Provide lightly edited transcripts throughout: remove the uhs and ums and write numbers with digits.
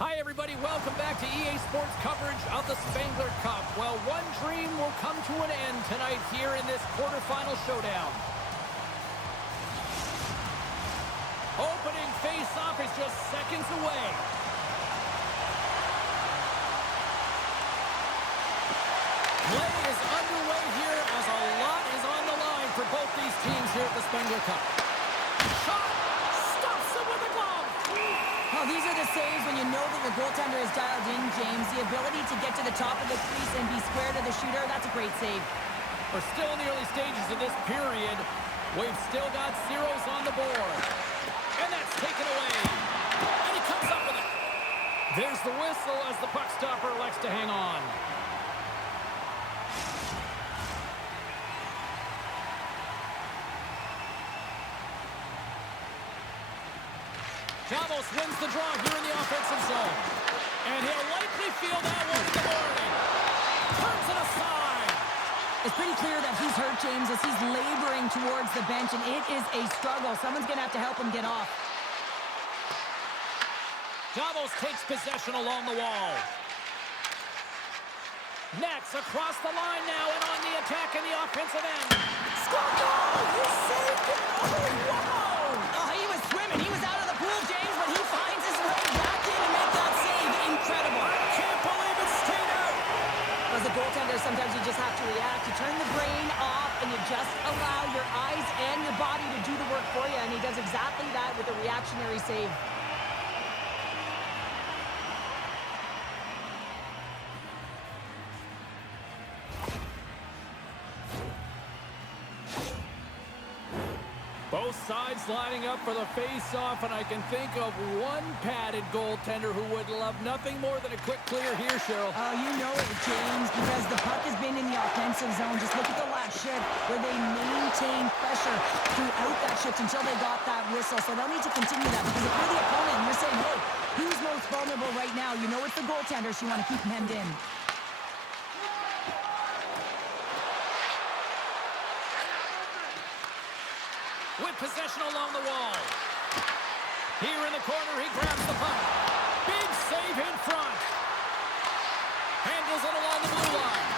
Hi, everybody. Welcome back to EA Sports coverage of the Spengler Cup. Well, one dream will come to an end tonight here in this quarterfinal showdown. Opening face-off is just seconds away. Play is underway here as a lot is on the line for both these teams here at the Spengler Cup. Shot! Stops him with a glove! Oh, these are the saves when you know that your goaltender is dialed in, James. The ability to get to the top of the crease and be square to the shooter, that's a great save. We're still in the early stages of this period. We've still got zeros on the board. And that's taken away. And he comes up with it. There's the whistle as the puck stopper elects to hang on. Davos wins the draw here in the offensive zone. And he'll likely feel that one in the morning. Turns it aside. It's pretty clear that he's hurt, James, as he's laboring towards the bench, and it is a struggle. Someone's going to have to help him get off. Davos takes possession along the wall. Next, across the line now, and on the attack in the offensive end. Score goal! He saved it! Oh, wow! Oh, he was swimming. He was out of the pool, James, but he finds his way back in to make that save. Incredible. I can't believe it stayed out. As a goaltender, sometimes you just have to react. You turn the brain off, and you just allow your eyes and your body to do the work for you, and he does exactly that with a reactionary save. Both sides lining up for the face-off, and I can think of one padded goaltender who would love nothing more than a quick clear here, Cheryl. Oh, you know it, James, because the puck has been in the offensive zone. Just look at the last shift where they maintained pressure throughout that shift until they got that whistle. So they'll need to continue that, because if you're the opponent and you're saying, hey, who's most vulnerable right now? You know it's the goaltender, so you want to keep him hemmed in. With possession along the wall. Here in the corner, he grabs the puck. Big save in front. Handles it along the blue line.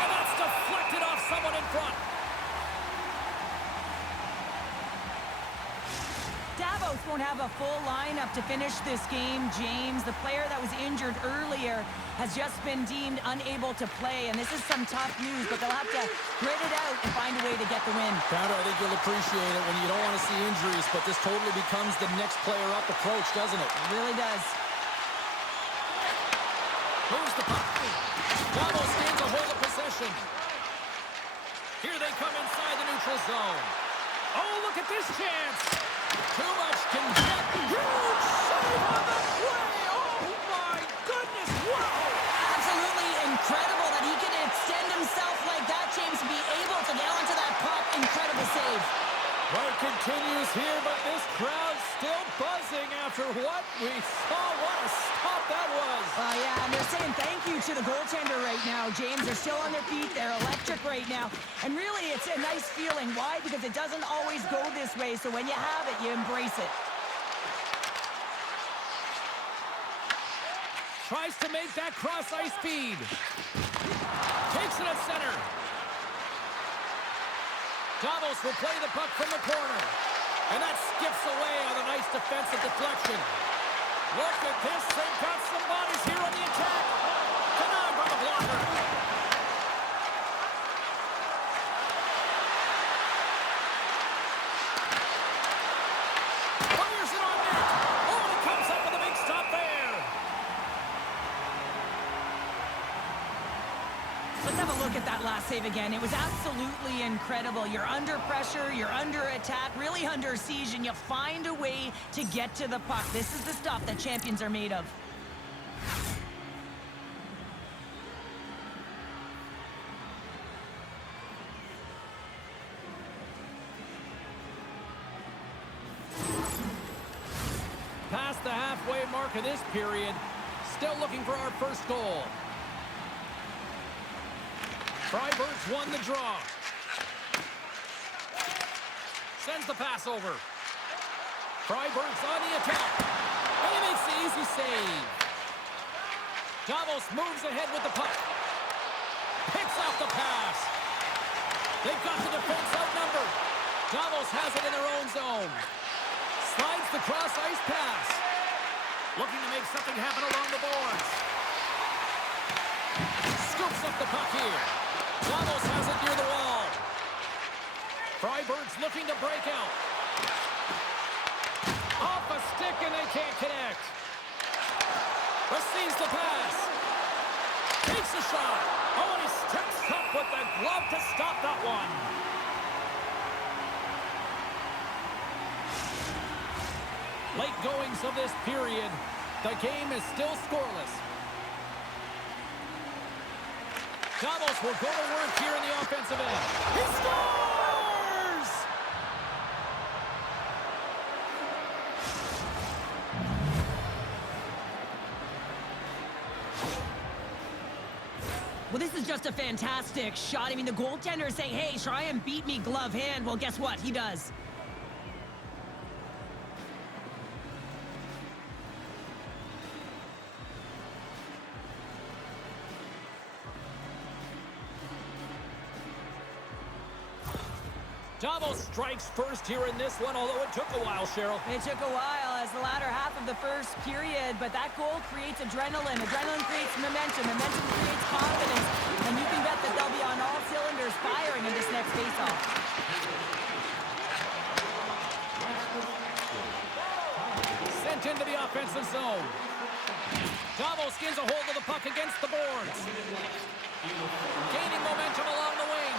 And that's deflected off someone in front. Davos won't have a full lineup to finish this game, James. The player that was injured earlier has just been deemed unable to play, and this is some tough news, but they'll have to grit it out and find a way to get the win. Pounder, I think you'll appreciate it when you don't want to see injuries, but this totally becomes the next player up approach, doesn't it? It really does. Moves the puck. Davos gains a hold of possession. Here they come inside the neutral zone. Oh, look at this chance. Too much can get. Huge save on the play. Oh, my goodness. Wow. Absolutely incredible that he can extend himself like that, James, and be able to get onto that puck. Incredible save. Play continues here, but this crowd's still buzzing after what we saw. What a stop that was. Yeah, and they're saying thank you to the goaltender right now, James. They're still on their feet. They're electric right now. And really, it's a nice feeling. Why? Because it doesn't always go this way. So when you have it, you embrace it. Tries to make that cross-ice feed. Takes it at center. Davos will play the puck from the corner. And that skips away on a nice defensive deflection. Look at this. They've got some bodies here on the attack. Denied by the blocker. Fires it on net. Oh, and he comes up with a big stop there. Let's have a look at that last save again. It was absolutely incredible. You're under pressure, you're under attack, really under siege, and you find a way to get to the puck. This is the stuff that champions are made of. Past the halfway mark of this period, still looking for our first goal. Freiburg's won the draw. Sends the pass over. Freiburg's on the attack. And he makes the easy save. Davos moves ahead with the puck. Picks off the pass. They've got the defense outnumbered. Davos has it in their own zone. Slides the cross-ice pass. Looking to make something happen along the boards. Scoops up the puck here. Davos has it near the wall. Freiburg's looking to break out. Off a stick and they can't connect. Receives the pass. Takes a shot. Oh, and he steps up with the glove to stop that one. Late goings of this period. The game is still scoreless. Davos will go to work here in the offensive end. He scores! Well, this is just a fantastic shot. I mean, the goaltender is saying, hey, try and beat me glove hand. Well, guess what? He does. Davos strikes first here in this one, although it took a while, Cheryl. It took a while as the latter half of the first period, but that goal creates adrenaline. Adrenaline creates momentum. Momentum creates confidence. And you can bet that they'll be on all cylinders firing in this next faceoff. Sent into the offensive zone. Davos gains a hold of the puck against the boards. Gaining momentum along the wing.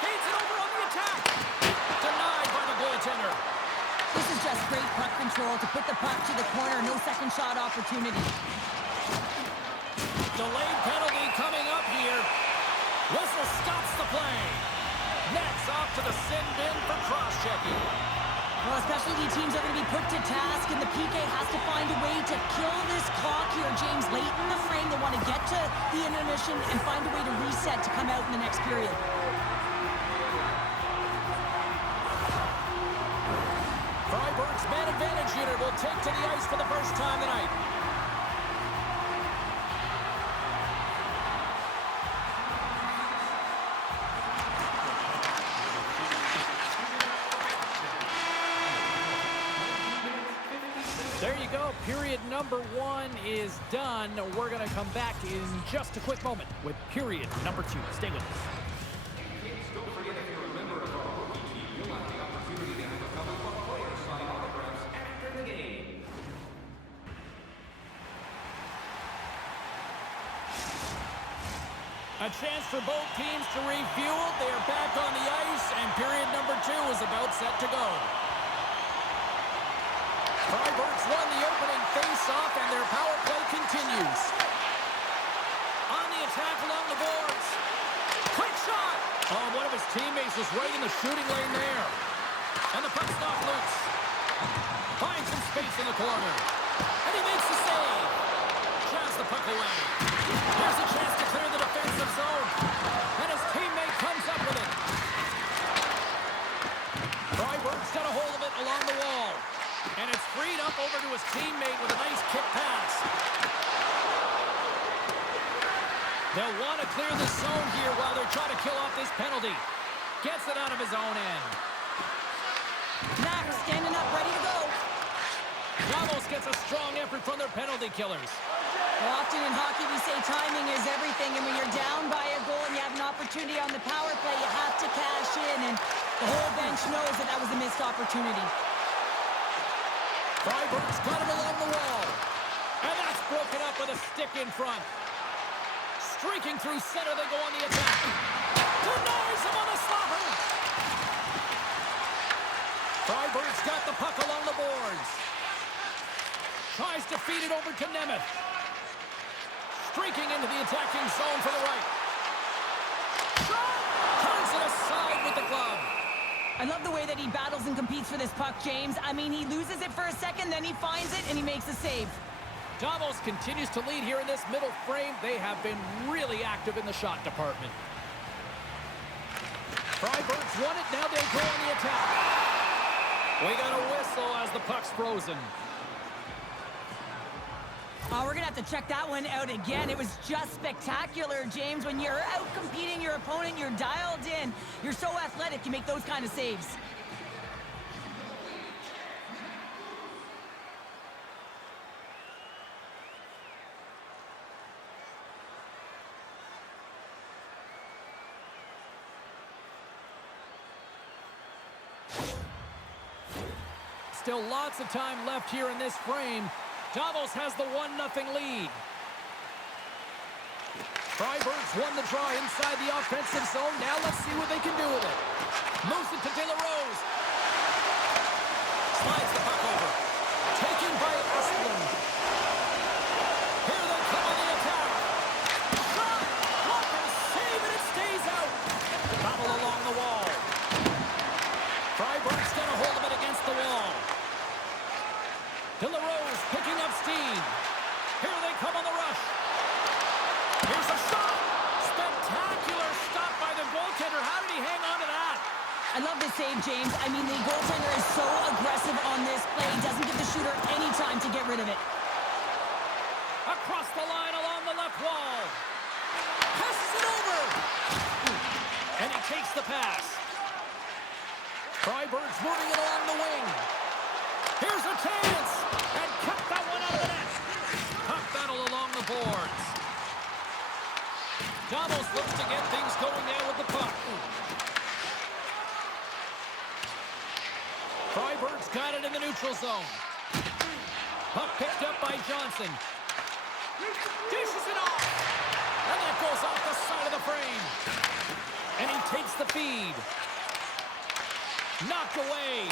Feeds it over on the attack. Denied by the goaltender. This is just great puck control to put the puck to the corner. No second shot opportunity. Delayed penalty coming up here. Whistle stops the play. Next off to the sin bin for cross-checking. Well, specialty teams are going to be put to task, and the PK has to find a way to kill this clock here, James. Late in the frame, they want to get to the intermission and find a way to reset to come out in the next period. Freiburg's man advantage unit will take to the ice for the first time tonight. There you go. Period number 1 is done. We're going to come back in just a quick moment with period number 2. Stay with us. Don't forget, if you're a member of our rookie team, you'll have the opportunity to have a couple of players sign autographs after the game. A chance for both teams to refuel. They are back on the ice, and period number 2 is about set to go. Freiburg's won the opening face-off, and their power play continues. On the attack along the boards. Quick shot! Oh, one of his teammates was right in the shooting lane there. And the puck's knocked loose. Finds some space in the corner. And he makes the save. Jabs the puck away. Here's a chance to clear the defensive zone. And his teammate comes up with it. Freiburg's got a hold of it along the wall. And it's freed up over to his teammate with a nice kick pass. They'll want to clear the zone here while they're trying to kill off this penalty. Gets it out of his own end. Max standing up, ready to go. Davos gets a strong effort from their penalty killers. Well, often in hockey we say timing is everything, and when you're down by a goal and you have an opportunity on the power play, you have to cash in, and the whole bench knows that that was a missed opportunity. Freiburg's got him along the wall. And that's broken up with a stick in front. Streaking through center, they go on the attack. Denies him on the slapper. Freiburg's got the puck along the boards. Tries to feed it over to Nemeth. Streaking into the attacking zone for the right. Shot! Turns it aside with the glove. I love the way that he battles and competes for this puck, James. I mean, he loses it for a second, then he finds it, and he makes a save. Davos continues to lead here in this middle frame. They have been really active in the shot department. Freiburg's won it. Now they go on the attack. We got a whistle as the puck's frozen. Oh, we're going to have to check that one out again. It was just spectacular, James. When you're out competing your opponent, you're dialed in. You're so athletic, you make those kind of saves. Still lots of time left here in this frame. Davos has the 1-0 lead. Freiburg's won the draw inside the offensive zone. Now let's see what they can do with it. Moves it to De La Rose. Slides the puck over. Taken by Asplund. Here they come on the attack. Shot! Block and save, and it stays out. Battle along the wall. Freiburg's got a hold of it against the wall. De La Rose picking up steam. Here they come on the rush. Here's a shot. Spectacular stop by the goaltender. How did he hang on to that? I love this save, James. I mean, the goaltender is so aggressive on this play. He doesn't give the shooter any time to get rid of it. Across the line along the left wall. Passes it over. And he takes the pass. Freiburg's moving it along the wing. Here's a chance. And cut that one out of the net. Puck battle along the boards. Davos looks to get things going now with the puck. Freiburg's got it in the neutral zone. Puck picked up by Johnson. Dishes it off. And that goes off the side of the frame. And he takes the feed. Knocked away.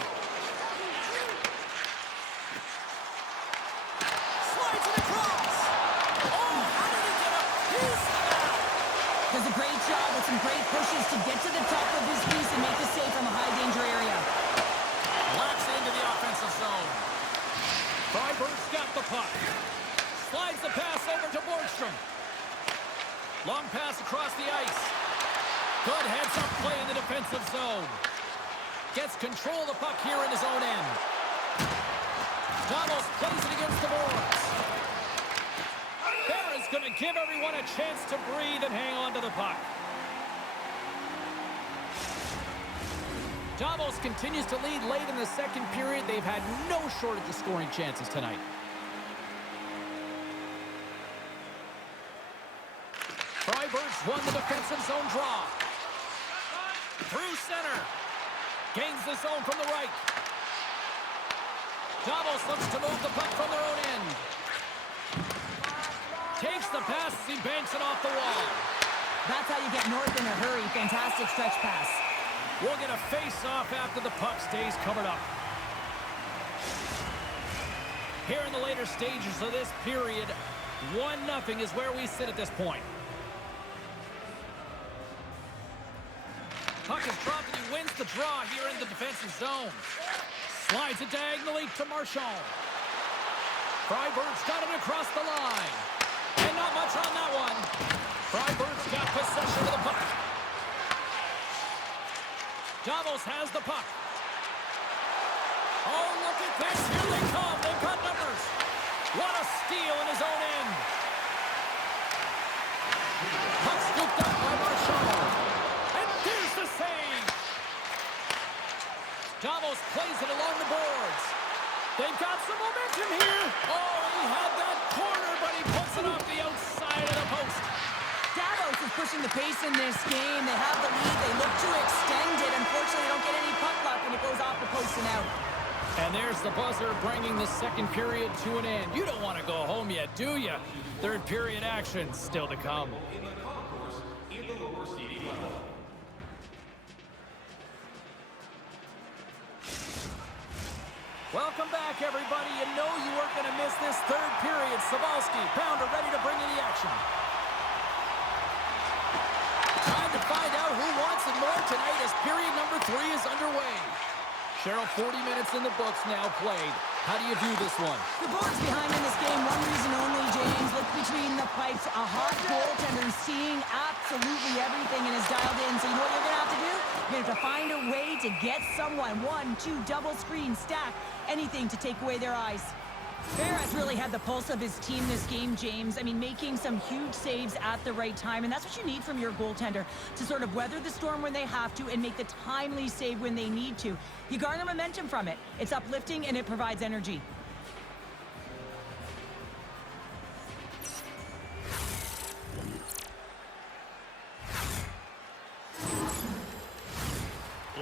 Slides it across. Oh, how did he get a piece of that? Does a great job with some great pushes to get to the top of his piece and make the save from a high danger area. Locks into the offensive zone. Freiburg's got the puck. Slides the pass over to Borgstrom. Long pass across the ice. Good heads-up play in the defensive zone. Gets control of the puck here in his own end. Davos plays it against the boards. There is going to give everyone a chance to breathe and hang on to the puck. Davos continues to lead late in the second period. They've had no shortage of scoring chances tonight. Freiburg's won the defensive zone draw. Through center. Gains the zone from the right. Davos looks to move the puck from their own end. Takes the pass as he banks it off the wall. That's how you get north in a hurry. Fantastic stretch pass. We'll get a face-off after the puck stays covered up. Here in the later stages of this period, 1-0 is where we sit at this point. Puck is dropped and he wins the draw here in the defensive zone. Slides it diagonally to Marchand. Freiburg's got it across the line. And not much on that one. Freiburg's got possession of the puck. Davos has the puck. Oh, look at this. Here they come. They've got numbers. What a steal in his own end. Puck scooped up by Marchand. And there's the save. Davos plays it along the boards. They've got some momentum here. Oh, he had that corner, but he puts it off the outside of the post. Davos is pushing the pace in this game. They have the lead. They look to extend it. Unfortunately, they don't get any puck luck when it goes off the post and out. And there's the buzzer bringing the second period to an end. You don't want to go home yet, do you? Third period action still to come. In the concourse, in the lower seating level. Welcome back, everybody. You know you weren't going to miss this third period. Sabalski, Pounder ready to bring you the action. Time to find out who wants it more tonight as period number 3 is underway. Cheryl, 40 minutes in the books now played. How do you view this one? The board's behind in this game. One reason only, James. Look between the pipes. A hot goaltender seeing absolutely everything and is dialed in. So you know what you're going to have to do? You're going to have to find a way to get someone. 1, 2, double screen, stack, anything to take away their eyes. Bear has really had the pulse of his team this game, James. I mean, making some huge saves at the right time, and that's what you need from your goaltender, to sort of weather the storm when they have to and make the timely save when they need to. You garner momentum from it. It's uplifting and it provides energy.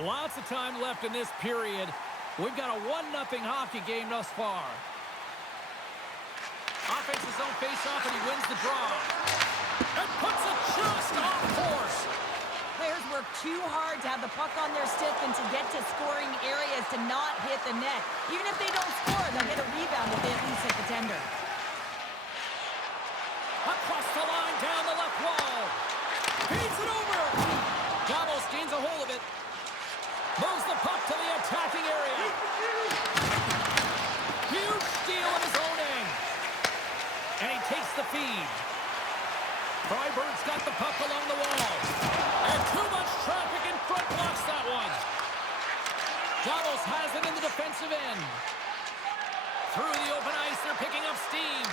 Lots of time left in this period. We've got a 1-0 hockey game thus far. Offensive zone face-off, and he wins the draw. And puts it just off course. Players work too hard to have the puck on their stick and to get to scoring areas to not hit the net. Even if they don't score, they'll get a rebound if they at least hit the tender. Across the line, down the left wall. Feeds it over. Davos gains a hold of it. Moves the puck to the attacking area. Huge steal in his own end. And he takes the feed. Freiburg's got the puck along the wall. And too much traffic in front blocks that one. Davos has it in the defensive end. Through the open ice, they're picking up steam.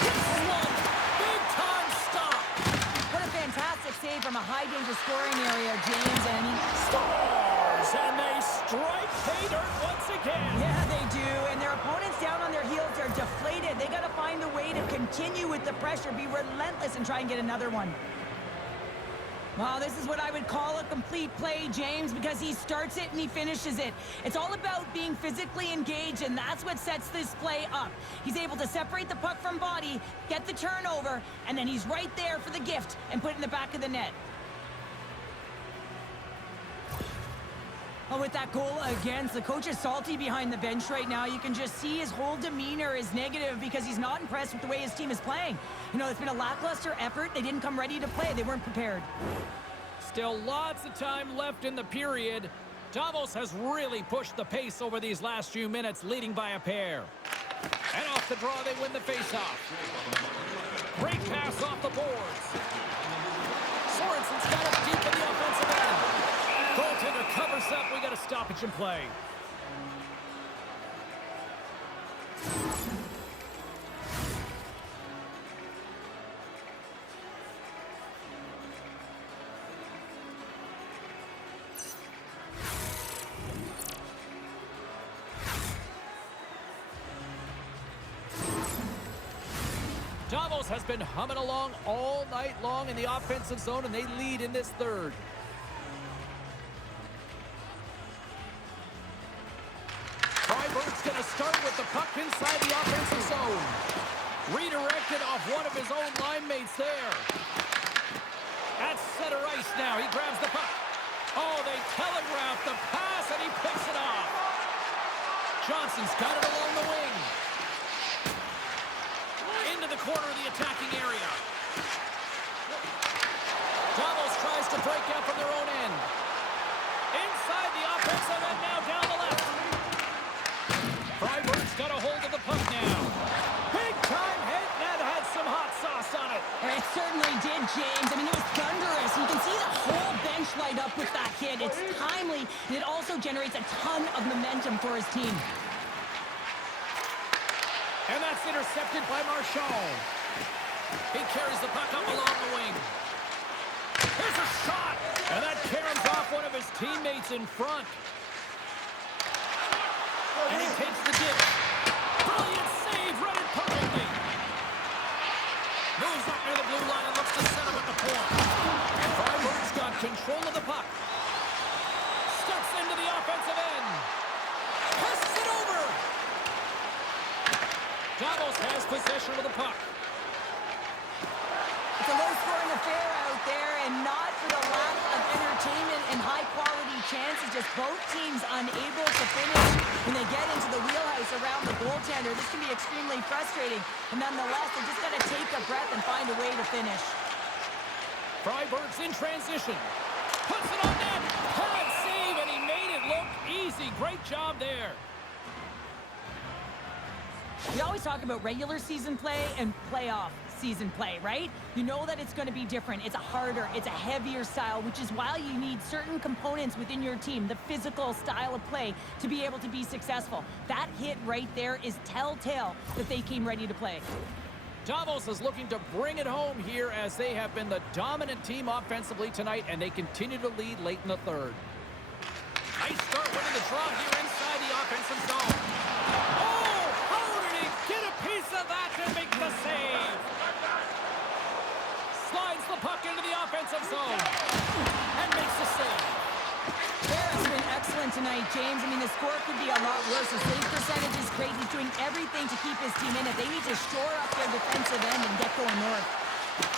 This one, big time stop. What a fantastic save from a high-danger scoring area, James. And Scores! And they strike pay dirt once again. yeah, they do. And their opponents down on their heels are deflated. They got to find a way to continue with the pressure, be relentless, and try and get another one. Well, this is what I would call a complete play, James, because he starts it and he finishes it. It's all about being physically engaged, and that's what sets this play up. He's able to separate the puck from body, get the turnover, and then he's right there for the gift and put it in the back of the net. Well, with that goal against, the coach is salty behind the bench right now. You can just see his whole demeanor is negative because he's not impressed with the way his team is playing. You know, it's been a lackluster effort. They didn't come ready to play. They weren't prepared. Still lots of time left in the period. Davos has really pushed the pace over these last few minutes, leading by a pair. And off the draw, they win the faceoff. Great pass off the boards. Sorensen's got it deep in the offensive end. Goaltender covers up. We got a stoppage in play. Davos has been humming along all night long in the offensive zone, and they lead in this third. Freiburg's going to start with the puck inside the offensive zone. Redirected off one of his own line mates there. At center ice now. He grabs the puck. Oh, they telegraph the pass, and he picks it off. Johnson's got it along the wing. Into the corner of the attacking area. Davos tries to break out from their own end. Inside the offensive end now, down the left. Freiburg's got a hold of the puck now. Big time hit, and that had some hot sauce on it. It certainly did, James. I mean, it was thunderous. You can see the whole bench light up with that hit. It's timely, and it also generates a ton of momentum for his team. And that's intercepted by Marchand. He carries the puck up along the wing. Here's a shot, and that caroms off one of his teammates in front. And he takes the dip. Brilliant save, read it perfectly. Moves up near the blue line and looks to set him at the point. And Freiburg's got control of the puck. Steps into the offensive end. Passes it over. Davos has possession of the puck. It's a low-scoring affair out there, and not for the lack of entertainment and high-quality chances. Just both teams unable to finish when they get into the wheelhouse around the goaltender. This can be extremely frustrating, and nonetheless, they just got to take a breath and find a way to finish. Freiburg's in transition. Puts it on net. Hard save, and he made it look easy. Great job there. We always talk about regular season play and playoff postseason play, right? You know that it's going to be different. It's a harder, it's a heavier style, which is why you need certain components within your team, the physical style of play, to be able to be successful. That hit right there is telltale that they came ready to play. Davos is looking to bring it home here as they have been the dominant team offensively tonight, and they continue to lead late in the third. Nice start winning the draw here inside the offensive zone. Oh, how did he get a piece of that to make the save? Slides the puck into the offensive zone and makes the save. Harris been excellent tonight, James. I mean, the score could be a lot worse. The save percentage is great. He's doing everything to keep his team in it. They need to shore up their defensive end and get going north.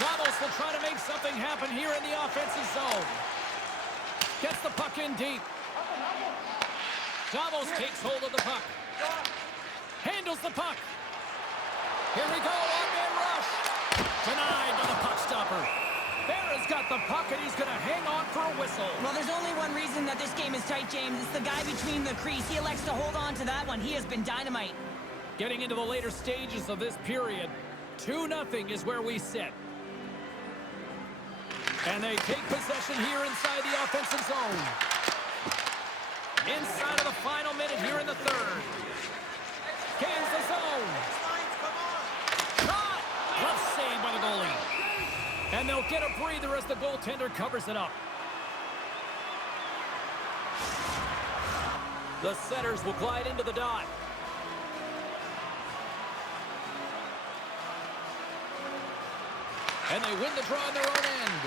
Davos will try to make something happen here in the offensive zone. Gets the puck in deep. Davos takes hold of the puck. Handles the puck. Here we go, one-man rush. Denied by the puck stopper. Barra's got the puck, and he's going to hang on for a whistle. Well, there's only one reason that this game is tight, James. It's the guy between the crease. He elects to hold on to that one. He has been dynamite. Getting into the later stages of this period, 2-0 is where we sit. And they take possession here inside the offensive zone. Inside of the final minute here in the third. Gains the zone. Shot! Glove saved by the goalie. And they'll get a breather as the goaltender covers it up. The setters will glide into the dot. And they win the draw on their own end.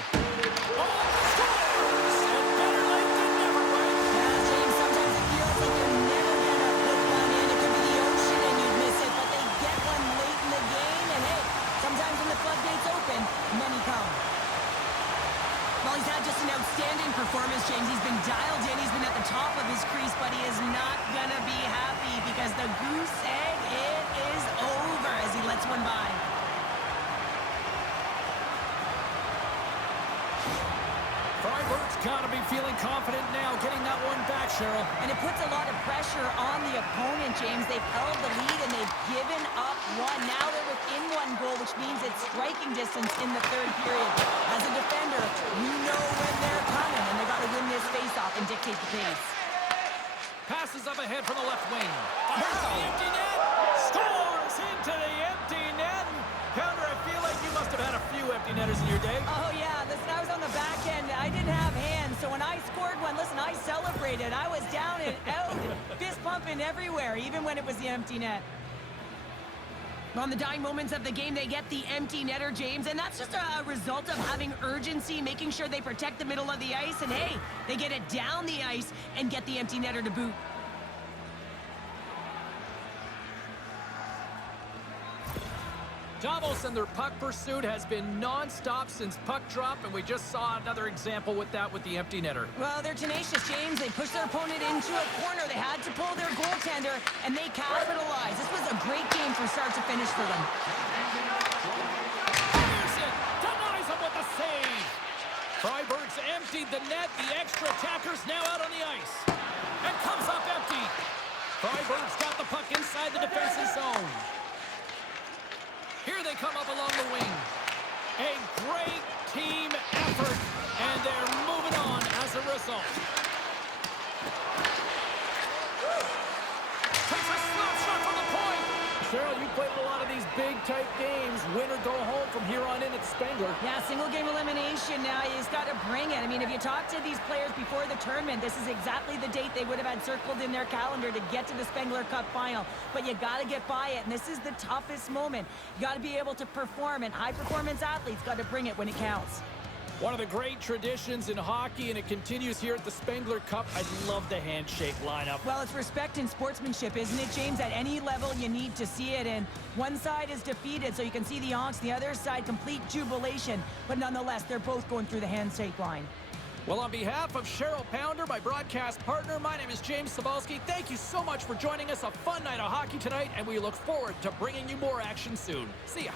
Oh, scores! And better late than never, right? Yeah, James, sometimes it feels like you're never going to put one in. It could be the ocean and you'd miss it, but they get one late in the game. And hey, sometimes when the floodgates open, many come. Well, he's had just an outstanding performance, James. He's been dialed in. He's been at the top of his crease, but he is not going to be happy because the goose egg, it is over as he lets one by. Freiburg's got to be feeling confident now, getting that one back, Cheryl. And it puts a lot of pressure on the opponent, James. They've held the lead and they've given up one. Now they're within one goal, which means it's striking distance in the third period. As a defender, you know when they're coming, and they've got to win this face-off and dictate the pace. Passes up ahead from the left wing. Fires to the empty net. Scores into the empty net. Pounder, I feel like you must have had a few empty netters in your day. Oh, yeah. Listen, I was on the back end. I didn't have hands, so when I scored one, listen, I celebrated. I was down and out, fist pumping everywhere, even when it was the empty net. On the dying moments of the game, they get the empty netter, James, and that's just a result of having urgency, making sure they protect the middle of the ice, and hey, they get it down the ice and get the empty netter to boot. Davos and their puck pursuit has been non-stop since puck drop, and we just saw another example with that with the empty netter. Well, they're tenacious, James. They pushed their opponent into a corner. They had to pull their goaltender, and they capitalized. This was a great game from start to finish for them. Pearson denies him with a save. Freiburg's emptied the net. The extra attacker's now out on the ice. And comes up empty. Freiburg's got the puck inside the defensive zone. Here they come up along the wing. A great team effort, and they're moving on as a result. Takes a slap shot from the point. Cheryl, you played a lot of these big, tight games. Win or go home from here on in at Spengler. Yeah, single game elimination now. You just got to bring it. I mean, if you talk to these players before the tournament, this is exactly the date they would have had circled in their calendar to get to the Spengler Cup final. But you got to get by it, and this is the toughest moment. You got to be able to perform, and high-performance athletes got to bring it when it counts. One of the great traditions in hockey, and it continues here at the Spengler Cup. I love the handshake lineup. Well, it's respect and sportsmanship, isn't it, James? At any level, you need to see it. And one side is defeated, so you can see the honks. The other side, complete jubilation. But nonetheless, they're both going through the handshake line. Well, on behalf of Cheryl Pounder, my broadcast partner, my name is James Cybulski. Thank you so much for joining us. A fun night of hockey tonight, and we look forward to bringing you more action soon. See ya.